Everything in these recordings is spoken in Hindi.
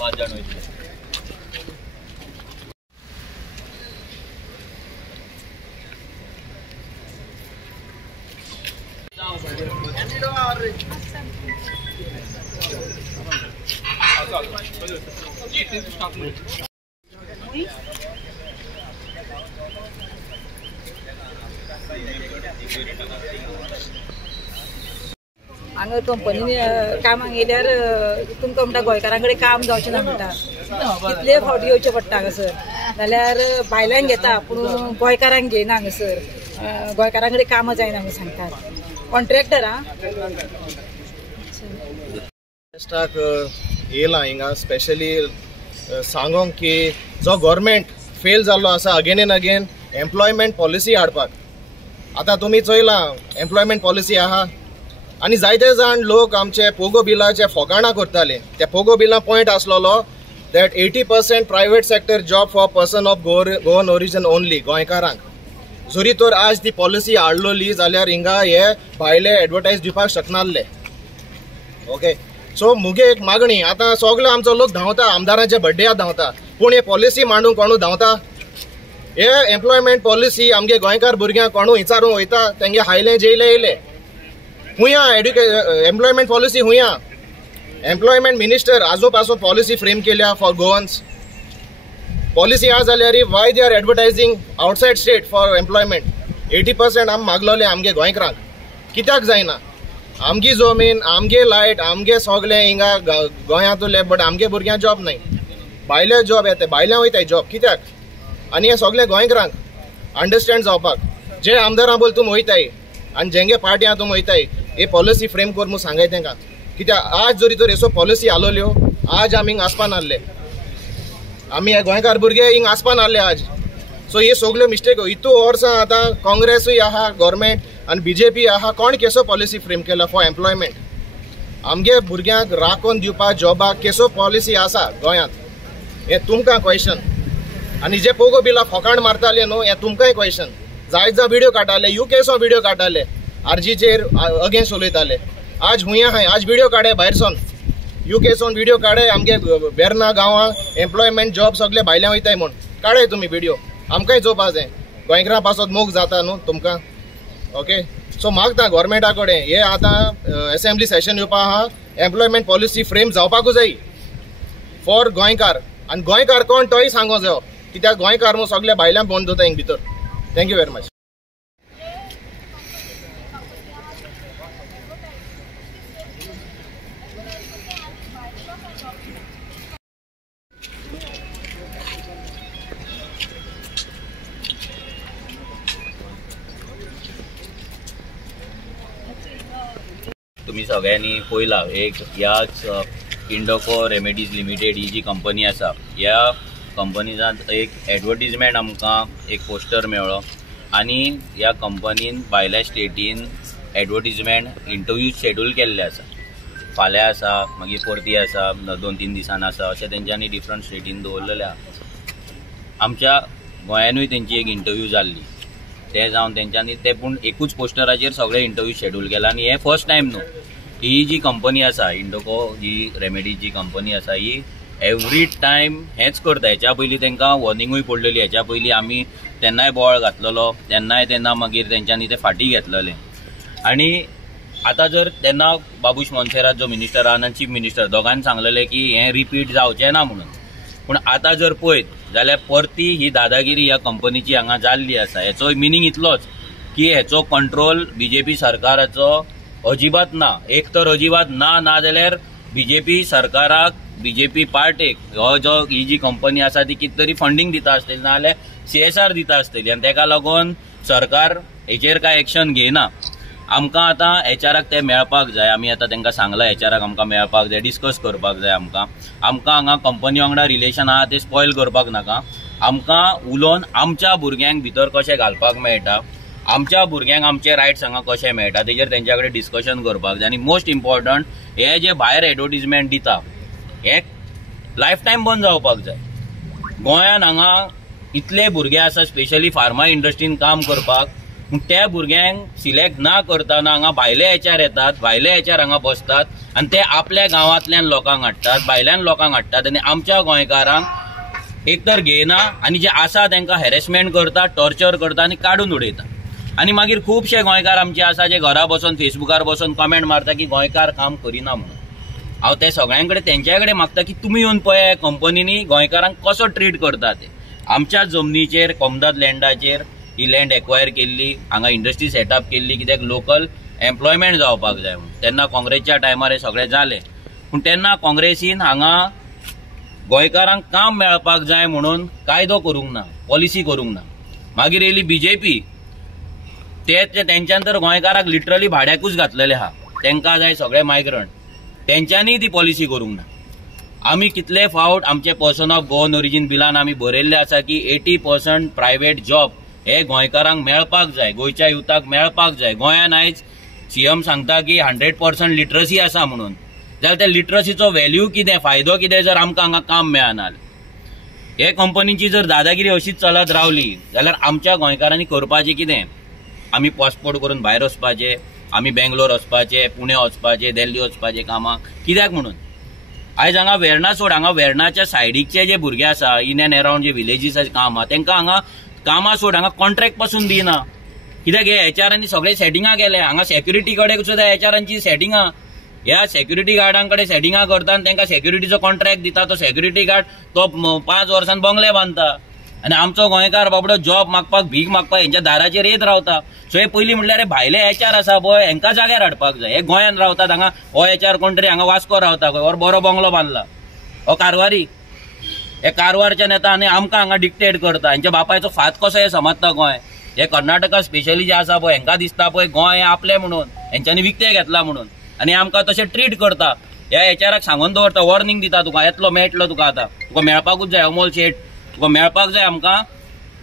5 जाण वयतले. हांगा कंपनीन कामाक येयल्यार तुमकां म्हणटा गोंयकारां कडेन काम जावचें ना म्हणटा. कितले फावटी येवचें पडटा हांगासर. जाल्यार भायल्यांक घेता पूण गोंयकारांक घेयना हांगासर. गोंयकारां कडेन कामां जायना म्हणून सांगतात. कॉन्ट्रॅक्टर स्टाक येयला हिंगा स्पेशली सांगोंक की जो गव्हर्मेंट फेल जाल्लो आसा again and again employment policy हाडपाक. आतां तुमी चोयलां एम्प्लॉयमेंट पॉलिसी आहा आनी जायते जाण लोक आमचे पोगो बिलाचे फोकाणां करताले. त्या पोगो बिलां पॉयंट आसलोलो that 80% private sector job for person of Goan origin only गोंयकारांक. जरी तर आज ती पॉलिसी हाडलोली जाल्यार हिंगा हे भायले एडवर्टायज दिवपाक शकनासले. ओके, सो मुगे एक मागणी. आतां सगळो आमचो लोक धांवता आमदारांचे बड्डेयाक धांवता पूण हे पॉलिसी मांडूंक कोणू धांवता. हे एम्प्लॉयमेंट पॉलिसी आमगे गोंयकार भुरग्यांक कोणू विचारूंक वयता तेंगे हायले जेयले येयले. हुया एम्प्लॉयमेंट पॉलिसी हुया एम्प्लॉयमेंट मिनिस्टर आजो पासून पॉलिसी फ्रेम केल्या फॉर गोवन्स. पॉलिसी हा जाल्यार why they are advertising outside state for employment. 80% आम मागलोले आमगे गोंयकारांक. कित्याक जायना? आमगी जमीन आमगे लायट आमगे सगळे हिंगा गोंयांत उरले बट आमगे भुरग्यांक जॉब नाही. भायले जॉब येता भायल्या वयताय जॉब कित्याक? आनी हे सगळे गोंयकारांक अंडरस्टँड जावपाक जे आमदारां बोल तुम वयताय आनी जेंगे पार्ट्यां तुम वयताय हे पॉलिसी फ्रेम कर म्हणून सांगाय तेंकां. कित्याक आज जरी तर एसो पॉलिसी आलोल्यो आज आमी हिंग आसपान आहले. आमी हे गोंयकार भुरगे हिंग आसपान आहले आज. सो हे सगल्यो मिस्टेक. इतू वर्सां आतां काँग्रेसूय आहा गव्हर्मेंट आनी BJP आहा कोण केसो पॉलिसी फ्रेम केला फॉर एम्प्लॉयमेंट. आमगे भुरग्यांक राखोन दिवपाक जॉबाक केसो पॉलिसी आसा गोंयांत हे तुमकां क्वेश्चन. आनी जे पोगो बिलां फोकाण मारताले न्हू हे तुमकांय क्वेश्चन. जायत जा व्हिडिओ काडटाले UK व्हिडिओ काडटाले RGचेर अगेन्स्ट उलयताले. आज हुंया हाय आज व्हिडिओ काडे भायरसून UK व्हिडिओ काडे आमगे बेर्ना गांवां एम्प्लॉयमेंट जॉब सगळे भायल्या वयताय म्हूण काडय तुमी व्हिडिओ. आमकांय चोवपा जाय गोंयकारां पासत मोग जाता न्हू तुमकां. ओके, सो मागता गव्हर्मेंटा कडेन हे आतां असेंब्ली सेशन येवपा आहा एम्प्लॉयमेंट पॉलिसी फ्रेम जावपाकूच जाय फॉर गोंयकार. आनी गोंयकार कोण तोय सांगो जायो कित्याक गोंयकार म्हूण सगळे भायल्यान बंद जाता हिंग भितर. Thank you very much. तुम्ही सगळ्यांनी पळयला एक ह्याच इंडोको रेमेडीज लिमिटेड ही जी कंपनी आसा ह्या कंपनीजांत एक एडवर्टिजमेंट आमकां एक पोस्टर मेळ्ळो आनी ह्या कंपनीन भायल्या स्टेटीन एडवर्टिजमेंट इंटरव्यू शेड्यूल केल्ले आसा. फाल्यां आसा मागीर परती आसा 2-3 दिसान आसा अशें तेंच्यांनी डिफरंट स्टेटीन दवरलेले आहा. आमच्या गोंयानूय तेंची एक इंटरव्यू जाल्ली ते जावन तेंच्यांनी ते पूण एकूच पोस्टराचेर सगळे इंटरव्यू शेड्यूल केला. आनी हे फर्स्ट टायम न्हू ही जी कंपनी आसा इंडोको ही रेमेडीज जी कंपनी आसा ही एवरी टायम हेच करता. हेच्या पयलीं तांकां वॉर्निंगूय पडलेली. हेच्या पयलीं आमी तेन्नाय बोवाळ घातलेलो तेन्ना मागीर तेंच्यांनी ते फाटीं घेतलेले. आनी आतां जर तेन्ना बाबूश मोन्सेरात जो मिनिस्टर आहा आनी चीफ मिनिस्टर दोगांनी सांगलेलें की हें रिपीट जावचें ना म्हणून. पूण आतां जर पळयत जाल्यार परती ही दादागिरी ह्या कंपनीची हांगा जाल्ली आसा. हेचो मिनींग इतलोच की हेचो कंट्रोल BJP सरकाराचो अजिबात ना. एक तर अजिबात ना जाल्यार BJP सरकाराक BJP पार्टेक ही जी कंपनी आसा ती कितें तरी फंडींग दिता आसतली ना जाल्यार CSR दिता आसतली आनी ताका लागून सरकार हेचेर कांय एक्शन घेयना. आमकां आतां HRाक ते मेळपाक जाय. आमी आतां तांकां सांगलां HRाक आमकां मेळपाक जाय डिस्कस करपाक जाय. आमकां हांगा कंपनी वांगडा रिलेशन आहा ते स्पॉयल करपाक नाका. आमकां उलोवन आमच्या भुरग्यांक भितर कशें घालपाक मेळटा आमच्या भुरग्यांक आमचे रायट्स हांगा कशें मेळटा तेजेर तेंच्या कडेन डिस्कशन करपाक जाय. आनी मोस्ट इम्पॉर्टंट हे जे भायर एडवर्टिजमेंट दिता हे लायफ टायम बंद जावपाक जाय. गोंयान हांगा इतले भुरगे आसा स्पेशली फार्मा इंडस्ट्रीन काम करपाक पूण त्या भुरग्यांक सिलेक्ट ना करतना हांगा भायले HR येतात भायले HR हांगा बसतात आणि ते आपल्या गांवांतल्यान लोकांक हाडटात, भायल्यान लोकांक हाडटात आनी आमच्या गोंयकारांक एक तर घेयना आनी जे आसा तांकां हॅरेसमेंट करता, टॉर्चर करता आनी काडून उडयता. आनी मागीर खुबशे गोंयकार आमचे आसा जे घरा बसून फेसबुकार बसून कमेंट मारता की गोंयकार काम करिना म्हणून. हांव ते सगळ्यां कडेन तेंच्या कडेन मागता की तुमी येवन पळया कंपनीनी गोंयकारांक कसो ट्रीट करता ते. आमच्या जमनीचेर कोमदाद लँडाचेर ही लँड एक्वायर केल्ली, हांगा इंडस्ट्री सेटअप केल्ली कित्याक लोकल एम्प्लॉयमेंट जावपाक जाय म्हणून. तेन्ना काँग्रेसच्या टायमार हे सगळें जालें, पूण तेन्ना काँग्रेसीन हांगा गोंयकारांक काम मेळपाक जाय म्हणून कायदो करूंक ना, पॉलिसी करूंक ना. मागीर येयली बीजेपी, तेंच्यान तर गोंयकाराक लिटरली भाड्याकूच घातलेले आहा, तेंकां जाय सगळे मायग्रंट, तेंच्यांनी ती पॉलिसी करूंक ना. आमी कितले फावट आमचे पर्सन ऑफ गोवन ओरिजीन बिलान आमी बरयल्ले आसा की 80% प्रायव्हेट जॉब हे गोंयकारांक मेळपाक जाय, गोंयच्या युथाक मेळपाक जाय. गोंयान आयज सीएम सांगता की 100% लिटरसी आसा म्हणून, जाल्यार त्या लिटरसीचो व्हॅल्यू कितें, फायदो कितें जर आमकां हांगा काम मेळना. हे कंपनीची जर दादागिरी अशीच चलत रावली जाल्यार आमच्या गोंयकारांनी करपाचें कितें? आमी पासपोर्ट करून भायर वचपाचे, आमी बेंगलोर वचपाचे, पुणे वचपाचे, दिल्ली वचपाचे कामाक, कित्याक म्हणून? आयज हांगा वेर्णा सोड, हांगा वेर्णाच्या सायडीकचे जे भुरगे आसा, in and around J villages काम आहा, तांकां हांगा कामां सोड, हांगा कॉन्ट्रॅक्ट पासून दिना. कित्याक हे एचआरांनी सगळे सेटिंगां केले. हांगा सेक्युरिटी कडेन सुद्दां एचआरांची सेटिंगां, ह्या सेक्युरिटी गार्डां कडेन सेटिंगां करता आनी तांकां सेक्युरिटीचो कॉन्ट्रॅक्ट दिता. तो सेक्युरिटी गार्ड तो 5 वर्सान बंगले बांदता आनी आमचो गोंयकार बाबडो जॉब मागपाक, भीक मागपाक हेंच्या दाराचेर येत रावता. सो हे पयलीं म्हणल्यार भायले एचआर आसा पळय, हेंकां जाग्यार हाडपाक जाय. हे गोंयान रावतात, हांगा हो एचआर कोण तरी हांगा वास्को रावता खंय, हो बरो बंगलो बांदला, हो कारवारी. हे कारवारच्यान येता आनी आमकां हांगा डिक्टेट करता. हेंच्या बापायचो फात कसो हे समजता गोंय. हे कर्नाटका स्पेशली जे आसा पळय, हेंकां दिसता पळय गोंय हे आपलें म्हणून, हेंच्यांनी विकतें घेतला म्हणून, आनी आमकां तशें ट्रीट करता. ह्या एचआराक सांगून दवरता, वॉर्निंग दिता, तुका येतलो मेळटलो, तुका आतां तुका मेळपाकूच जाय, अमोल शेट तुका मेळपाक जाय. आमकां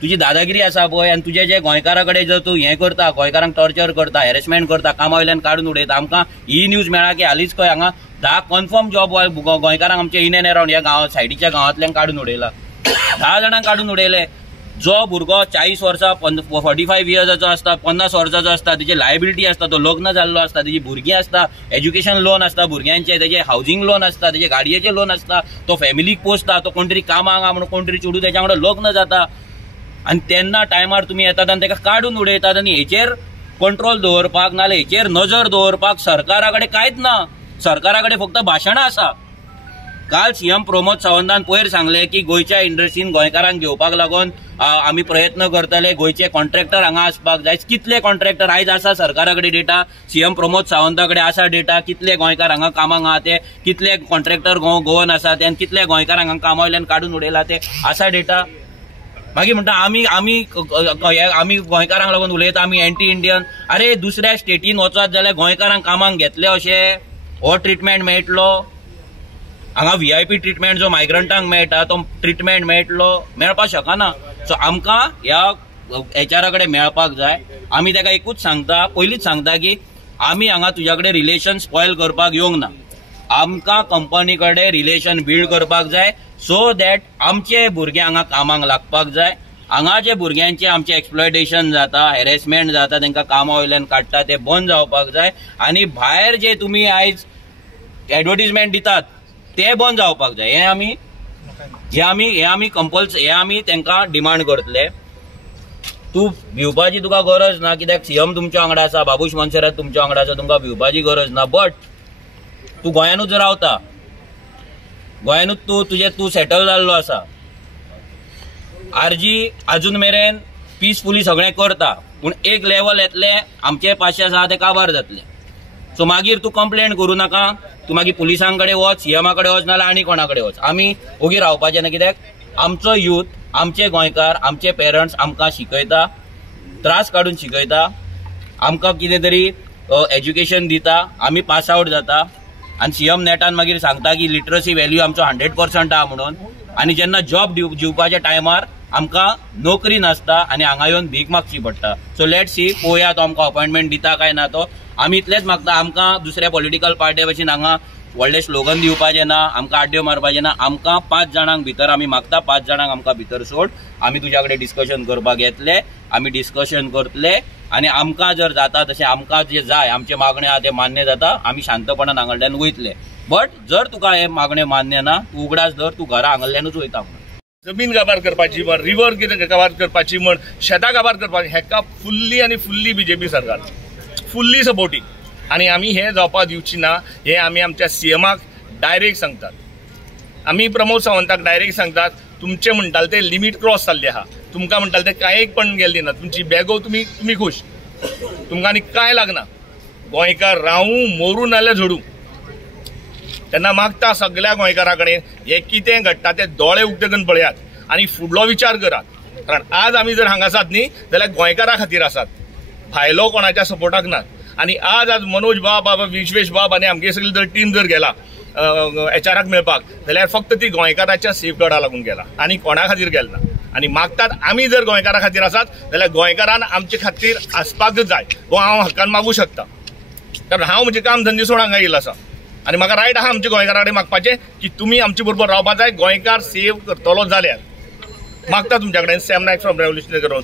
तुजी दादागिरी आसा पळय आनी तुजे जे गोंयकारा कडेन जर तूं हें करता, गोंयकारांक टॉर्चर करता, हॅरेसमेंट करता, कामा वयल्यान काडून उडयता. आमकां ही न्यूज मेळ्ळा की हालींच खंय हांगा 10 कन्फर्म जॉब गोंयकारांक आमच्या इन एंड अराउंड ह्या गांवांत सायडीच्या गांवांतल्यान काडून उडयला. 10 जाणांक काडून उडयले. जो भुरगो 40 वर्सां 45 इयर्साचो आसता, 50 वर्साचो आसता, तेजी लायबिलिटी आसता, तो लग्न जाल्लो आसता, तेजी भुरगीं आसता, एज्युकेशन लोन आसता भुरग्यांचे, तेजे हावजींग लोन आसता, तेजे गाडयेचे लोन आसता, तो फॅमिलीक पोसता, तो कोण तरी कामाक म्हणून कोण तरी चेडूं तेच्या वांगडा लग्न जाता. आनी तेन्ना टायमार तुमी येतात आनी ताका काडून उडयतात. आनी हेचेर कंट्रोल दवरपाक नाल्यार हेचेर नजर दवरपाक सरकारा कडेन कांयच ना. सरकारा कडेन फक्त भाशणां आसा. काल सीएम प्रमोद सावंतान पयर सांगले की गोंयच्या इंडस्ट्रीन गोंयकारांक घेवपाक लागून आमी प्रयत्न करतले, गोंयचे कॉन्ट्रॅक्टर हांगा आसपाक जाय. कितले कॉन्ट्रॅक्टर आयज आसा सरकारा कडेन डेटा, सीएम प्रमोद सावंता कडेन आसा डेटा, कितले गोंयकार हांगा कामाक आहा ते, कितले कॉन्ट्रॅक्टर गोवन आसा ते, आनी कितले गोंयकारांक हांगा कामा वयल्यान काडून उडयला ते आसा डेटा. मागीर म्हणटा आमी गोंयकारांक लागून उलयता, आमी एंटी इंडियन. अरे दुसऱ्या स्टेटीन वचत जाल्यार गोंयकारांक कामाक घेतले अशें हो ट्रिटमेंट मेळटलो? हांगा VIP ट्रिटमेंट जो मायग्रंटांक मेळटा तो ट्रिटमेंट मेळपाक शकना. सो आमकां ह्या एचआरा कडेन मेळपाक जाय. आमी ताका एकूच सांगता, पयलींच सांगता की आमी हांगा तुज्या कडेन रिलेशन स्पॉयल करपाक येवंक ना. आमकां कंपनी कडेन रिलेशन बिल्ड करपाक जाय सो दॅट आमचे भुरगे हांगा कामाक लागपाक जाय. हांगा जे भुरग्यांचे आमचे एक्सप्लॉयटेशन जाता, हॅरेसमेंट जाता, तांकां कामा वयल्यान काडटा ते बंद जावपाक जाय. आनी भायर जे तुमी आयज एडवर्टिजमेंट दितात ते बंद जावपाक जाय. हे आमी तांकां डिमांड करतले. तूं भिवपाची तुका गरज ना, कित्याक सीएम तुमच्या वांगडा आसा, बाबूश मोन्सेरात तुमच्या वांगडा आसा, तुमकां भिवपाची गरज ना. बट तूं गोंयानूच रावता, गोंयानूच तूं सेटल जाल्लो आसा. आरजी अजून मेरेन पिसफुली सगळें करता, पूण एक लेवल येतले आमचे 500 आहा ते काबार जातले. सो मागीर तूं कंप्लेंट करूं नाका. तूं मागीर पुलिसां कडेन वच, सीएमा कडेन वच, नाल्यार आनी कोणा कडेन वच. आमी ओगी रावपाचें ना, कित्याक आमचो यूथ, आमचे गोंयकार, आमचे पेरंट्स आमकां शिकयता, त्रास काडून शिकयता, आमकां कितें तरी एज्युकेशन दिता, आमी पास आवट जाता. आनी सीएम नेटान मागीर सांगता की लिटरसी व्हॅल्यू आमचो 100% आहा म्हणून. आनी जेन्ना जॉब दिवपाच्या टायमार आमकां नोकरी नासता आनी हांगा येवन भीक मागची पडटा. सो लेट्स सी, पळोवया तो आमकां अपॉयंटमेंट दिता काय ना तो. आमी इतलेंच मागता, आमकां दुसऱ्या पॉलिटिकल पार्टी भशेन हांगा व्हडले स्लोगन दिवपाचें ना, आमकां आड्ड्यो मारपाचें ना. आमकां 5 जाणांक भितर आमी मागता, 5 जाणांक आमकां भितर सोड. आमी तुज्या कडेन डिस्कशन करपाक येतले, आमी डिस्कशन करतले आनी आमकां जर जाता तशें आमकां जे जाय आमचे मागणे आहा ते मान्य जाता, आमी शांतपणान हांगाकडल्यान वयतले. बट जर तुका हे मागणे मान्य ना, तूं उगडास धर, तूं घरा हांगाल्यानूच वयता म्हणून. जमीन काबार करपाची म्हण, रिव्हर कितें काबार करपाची म्हण, शेतां काबार करपाची, हेका फुल्ली आनी फुल्ली बीजेपी सरकार फुल्ली सपोर्टींग. आनी आमी हे जावपा दिवची ना, हे आमी आमच्या सीएमाक डायरेक्ट सांगतात. आमी प्रमोद सावंताक डायरेक्ट सांगतात, तुमचे म्हणटाले ते लिमीट क्रॉस जाल्ले आहा. तुमकां म्हणटाले ते कांयक पण गेल्ली ना, तुमची बॅगो तुमी खूश, तुमकां आनी कांय लागना. गोंयकार रावूं मरू नाल्यार झोडू. तेन्ना मागता सगळ्या गोंयकारा कडेन हे कितें घडटा ते दोळे उगडून पळयात आनी फुडलो विचार करात. कारण आज आमी जर हांगा आसात न्ही जाल्यार गोंयकारा खातीर आसात, भायलो कोणाच्या सपोर्टाक नात. आनी आज मनोज बाब, विश्वेश बाब आनी आमगे सगळी जर टीम जर गेला एचआराक मेळपाक, जाल्यार फक्त ती गोंयकाराच्या सेफगार्डा लागून गेला आनी कोणा खातीर गेले ना. आनी मागतात आमी जर गोंयकारा खातीर आसात जाल्यार गोंयकारान आमचे खातीर आसपाकच जाय. वो हांव हक्कान मागूं शकता, कारण हांव म्हजें काम धंदे सोड हांगा येयला आसा आनी म्हाका रायट आहा आमच्या गोंयकारा कडेन मागपाचें की तुमी आमचे बरोबर रावपा जाय. गोंयकार सेव करतलो जाल्यार मागता तुमच्या कडेन. सॅम नायक फ्रॉम रेव्होल्युशनरी करून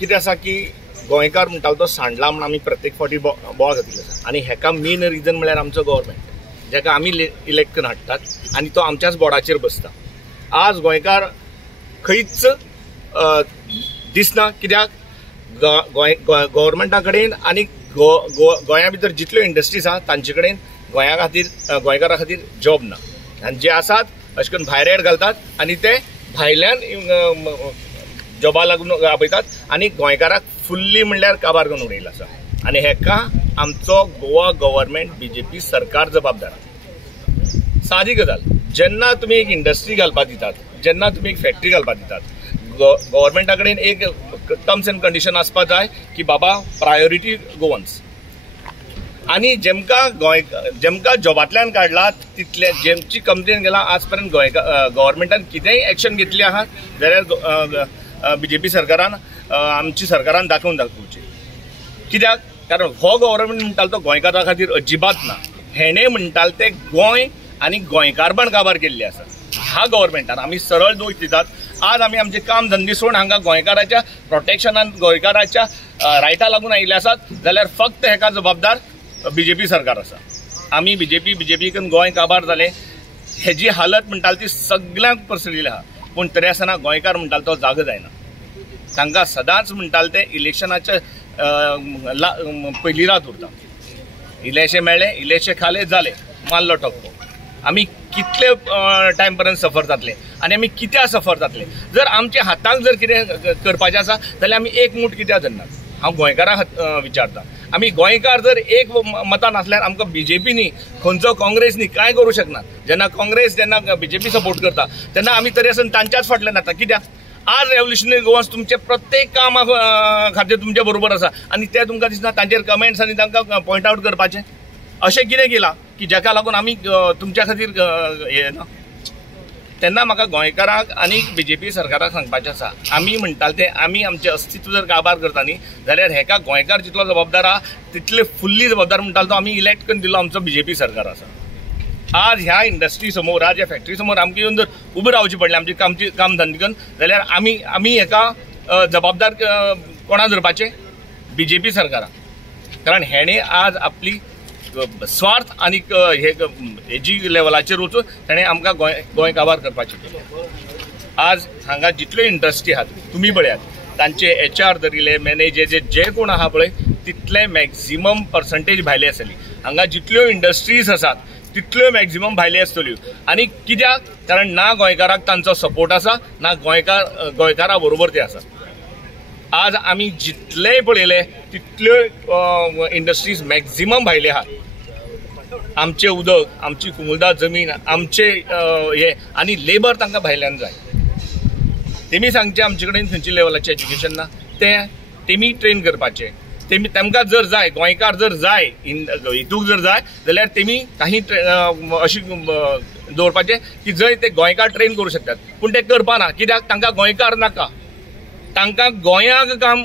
कितें आसा की गोंयकार म्हणटालो तो सांडला म्हणून आमी प्रत्येक फावटी बोवाळ घातिल्लो आसा. आनी हेका मेन रिजन म्हळ्यार आमचो गव्हर्मेंट, जेका आमी इलेक्ट करून हाडटात आनी तो आमच्याच बोर्डाचेर बसता. आज गोंयकार खंयच दिसना, कित्याक गव्हर्मेंटा कडेन आनी गोंया भितर जितल्यो इंडस्ट्रीज आहा तांचे कडेन गोंया खातीर गोंयकारा खातीर जॉब ना. आनी जे आसात अशें करून भायर एड घालतात आनी ते भायल्यान जॉबा लागून आपयतात आनी गोंयकाराक फुल्ली म्हणल्यार काबार करून उडयला आसा. आनी हेका आमचो गोवा गव्हर्मेंट बीजेपी सरकार जबाबदार. सादी गजाल, जेन्ना तुमी एक इंडस्ट्री घालपाक दितात, जेन्ना तुमी एक फॅक्टरी घालपाक दितात, गव्हर्मेंटा कडेन एक टर्म्स एंड कंडिशन आसपाक जाय की बाबा प्रायोरिटी गोवन्स. आनी जेमकां जॉबांतल्यान काडला तितले जेमची कंप्लेन गेला आज पर्यंत गव्हर्मेंटान कितेंय एक्शन घेतली आहा जाल्यार बीजेपी सरकारान आमची सरकारान दाखोवची. कित्याक? कारण हो गव्हर्मेंट म्हणटालो तो गोंयकारा खातीर अजिबात ना. हेणे म्हणटाले ते गोंय आनी गोंयकारपण काबार केल्ली आसा. ह्या गव्हर्मेंटान आमी सरळ दोश दितात. आज आमी आमचे काम धंदे सोडून हांगा गोंयकाराच्या प्रोटेक्शनान गोंयकाराच्या रायटा लागून आयिल्ले आसात जाल्यार फक्त हेका जबाबदार बीजेपी सरकार आसा. आमी बीजेपीकून गोंय काबार जालें हेजी हालत म्हणटाली ती सगळ्यांक पसरिल्ली आहा. पूण तरी आसतना गोंयकार म्हणटालो तो जागो जायना. तांकां सदांच म्हणटाले ते इलेक्शनाचे पयली रात उरता. इलेक्शन मेळ्ळे, इलेक्शन खाले, जाले, मारलो टप्पो. आमी कितले टायम पर्यंत सफर जातले आनी आमी कित्याक सफर जातले? जर आमच्या हाताक जर कितें करपाचें आसा जाल्यार आमी एक मूठ कित्याक धरनात? हांव गोंयकाराक विचारता. आमी गोंयकार जर एक मतान आसल्यार आमकां बीजेपीनी खंयचो काँग्रेसनी कांय करूं शकना. जेन्ना काँग्रेस जेन्ना बीजेपी सपोर्ट करता तेन्ना आमी तरी आसून तांच्याच फाटल्यान येता. कित्याक? आज रेव्होल्युशनरी गोवन्स तुमचे प्रत्येक कामा खातीर तुमचे बरोबर आसा आनी ते तुमकां दिसना तांचेर कमेंट्स आनी तांकां पॉयंट आवट करपाचें. अशें कितें केलां की जाका लागून आमी तुमच्या खातीर हें ना? तेन्ना म्हाका गोंयकाराक आनी बीजेपी सरकाराक सांगपाचें आसा, आमी म्हणटाले ते आमी आमचें अस्तित्व जर काबार करता न्ही जाल्यार हेका गोंयकार जितलो जबाबदार आहा तितले फुल्ली जबाबदार म्हणटालो तो आमी इलेक्ट करून दिल्लो आमचो बीजेपी सरकार आसा. आज ह्या इंडस्ट्री समोर, आज ह्या फॅक्टरी समोर आमकां येवन जर उबें रावचें पडलें आमची काम धंदे करून जाल्यार आमी हेका जबाबदार कोणा धरपाचें? बीजेपी सरकाराक. कारण हेणे आज आपली स्वार्थ आनी हेजी लेवलाचेर वचून ताणें आमकां गोंय काबार करपाचें. आज हांगा जितल्यो इंडस्ट्री आहात तुमी पळयात, तांचे HR धरिले, मॅनेजर जे कोण आहा पळय तितले मॅक्झिमम पर्संटेज भायले आसतली. हांगा जितल्यो इंडस्ट्रीज आसात तितल्यो मॅक्झिमम भायले आसतल्यो. आनी कित्याक? कारण ना गोंयकाराक तांचो सपोर्ट आसा, ना गोंयकारा बरोबर ते आसा. आज आमी जितलेय पळयले तितल्यो इंडस्ट्रीज मॅक्झिमम भायले आहात. आमचे उदक, आमची कुमुलदार जमीन, आमचे हे आनी लेबर तांकां भायल्यान जाय. तेमी सांगचे आमचे कडेन खंयच्या लेवलाचें एज्युकेशन ना, तेमी ट्रेन करपाचें. तांकां जर जाय, गोंयकार जर जाय, हितूक जर जाय जाल्यार तेमी काही अशी दवरपाचें की जंय ते गोंयकार ट्रेन करूं शकतात, पूण ते करपाना. कित्याक तांकां गोंयकार नाका, तांकां गोंयाक काम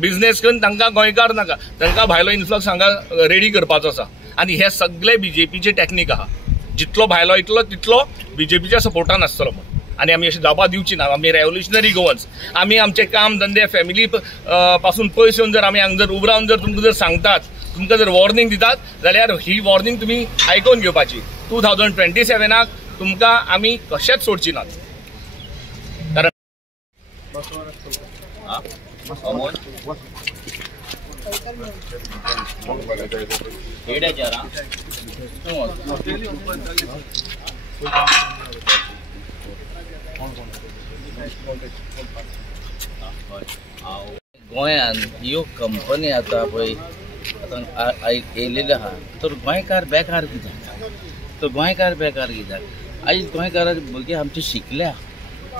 बिझनेस करून तांकां गोंयकार नाका, तांकां भायलो इन्फ्लक्स हांगा रेडी करपाचो आसा. आनी हे सगळे बीजेपीचे टॅक्नीक आहा. जितलो भायलो येतलो तितलो बीजेपीच्या सपोर्टान आसतलो म्हणून. आनी आमी अशें जावपा दिवची ना. आमी रेव्होल्युशनरी गोवन्स. आमी आमचे काम धंदे फॅमिली पासून पयस येवन जर आमी हांगा जर उबो रावन जर तुमकां जर सांगतात, तुमकां जर वॉर्निंग दितात, जाल्यार ही वॉर्निंग तुमी आयकून घेवपाची. 2027 तुमकां आमी कशेंच सोडची नात. कारण गोंयान ह्यो कंपनी आता पळय येयलेल्यो आहा, तर गोंयकार बेकार कित्याक? तर गोंयकार बेकार कित्याक? आयज गोंयकाराचे भुरगे आमचे शिकल्या,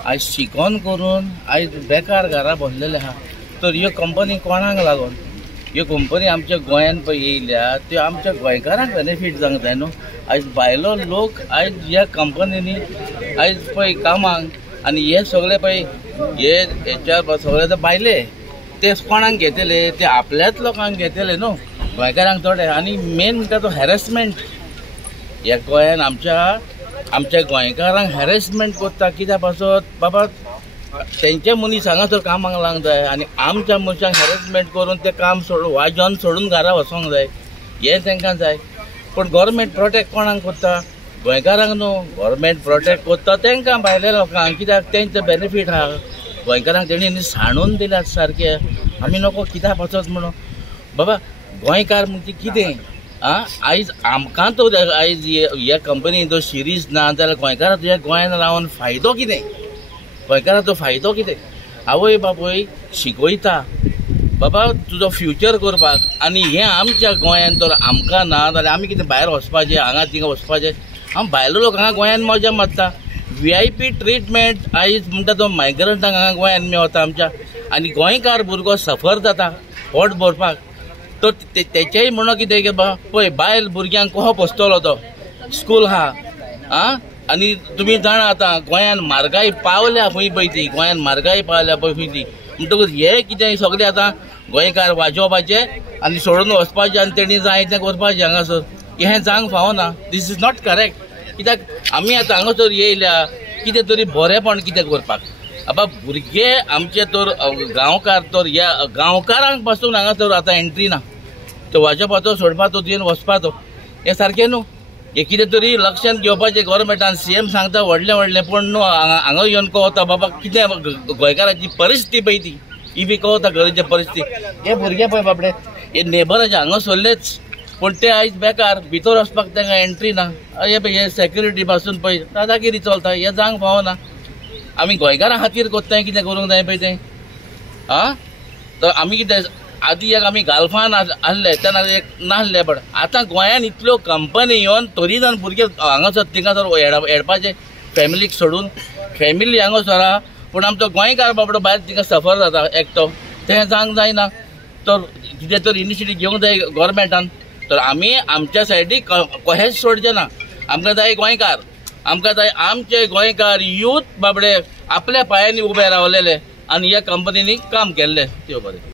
आयज शिकोन करून आयज बेकार घरा बसलेले आहा. तर ह्यो कंपनी कोणाक लागून? ह्यो कंपनी आमच्या गोंयान पळय येयल्या त्यो आमच्या गोंयकारांक बेनिफीट जावंक जाय न्हू. आयज भायलो लोक आयज ह्या कंपनीनी आयज पळय कामाक, आनी हे सगळे पळय हे हेच्या सगळे ते भायले ते कोणाक घेतले? ते आपल्याच लोकांक घेतले न्हू, गोंयकारांक थोडे. आनी मेन म्हणटा तो हॅरेसमेंट. ह्या गोंयान आमच्या गोंयकारांक हॅरेसमेंट करता. कित्याक पासत बाबा तेंचे मनीस हांगासर कामाक लावंक जाय आनी आमच्या मनशांक हॅरेसमेंट करून ते काम वाजोवन सोडून घरा वचोंक जाय, हे तांकां जाय. पूण गव्हर्मेंट प्रोटेक्ट कोणाक करता? गोंयकारांक न्हू. गव्हर्मेंट प्रोटेक्ट करता तांकां भायल्या लोकांक. कित्याक तेंचे बेनिफीट आहा. गोंयकारांक तेणी सांडून दिल्यात सारके. आमी नको कित्याक वचत म्हणून? बाबा गोंयकार म्हणजे कितें? आयज आमकां तो आयज ह्या कंपनीन तो सिरीज ना जाल्यार गोंयकाराक तुज्या गोंयान रावन फायदो कितें? गोंयकाराचो फायदो कितें? आवय बापूय शिकयता बाबा तुजो फ्युचर करपाक, आनी हें आमच्या गोंयान तर आमकां ना जाल्यार आमी कितें भायर वचपाचें, हांगा थिंगा वचपाचें? हांव भायलो लोक हांगा गोंयान मजा मारता. VIP ट्रिटमेंट आयज म्हणटा तो मायग्रंटांक हांगा गोंयान मेवता आमच्या, आनी गोंयकार भुरगो सफर जाता पोट भरपाक. तर तेचेय म्हणो कितें की बा पळय बायल भुरग्यांक कसो पोसतलो तो? स्कूल आहा आनी तुमी जाणा आतां गोंयान म्हारगाय पावल्या खंय पळय ती, गोंयान म्हारगाय पावल्या पळय खंय ती. म्हणटकूच हे कितें सगळें आतां गोंयकार वाजोवपाचें आनी सोडून वचपाचें आनी तेणी जाय तें करपाचें हांगासर. हें जावंक फावना. This is not correct. कित्याक आमी आतां हांगासर येयल्या कितें तरी बरेंपण कितें करपाक. आतां भुरगे आमचे तर गांवकार तर ह्या गांवकारांक पासून हांगासर आतां एंट्री ना. तो वाजोवपाचो सोडपाचो तुवें वचपाचो हें सारकें न्हू. हें कितें तरी लक्षांत घेवपाचें गव्हर्मेंटान. CM सांगता व्हडलें व्हडलें, पूण न्हू हांगा येवन कळटा बाबा कितें गोंयकाराची परिस्थिती पळय ती. ही बी कळटा घराची परिस्थिती. हे भुरगे पळय बाबडे हे नेबराचे हांगा सरलेच, पूण ते आयज बेकार. भितर वचपाक तांकां एंट्री ना. हे सेक्युरिटी पासून पळय दादागिरी चलता. हें जावंक फावना. आमी गोंयकारां खातीर कोत्ताय कितें करूंक जाय पळय तें. तर आमी कितें आदीं एक आमी गाल्फान आसले तेन्ना एक नासले, पण आतां गोंयान इतल्यो कंपनी येवन तरी जावन भुरगे हांगासर थिंगासर हेडपाचे फॅमिलीक सोडून. फॅमिली हांगासर आहा पूण आमचो गोंयकार बाबडो भायर थिंगा सफर जाता एकटो. तें जावंक जायना. तर कितें तर इनिशिएटीव घेवंक जाय गव्हर्मेंटान. तर आमी आमच्या सायडीक कशेंच सोडचें ना. आमकां जाय गोंयकार. आमकां जाय आमचे गोंयकार यूथ बाबडे आपल्या पांयांनी उबे रावलेले आनी ह्या कंपनीनी काम केल्लें. त्यो बरें.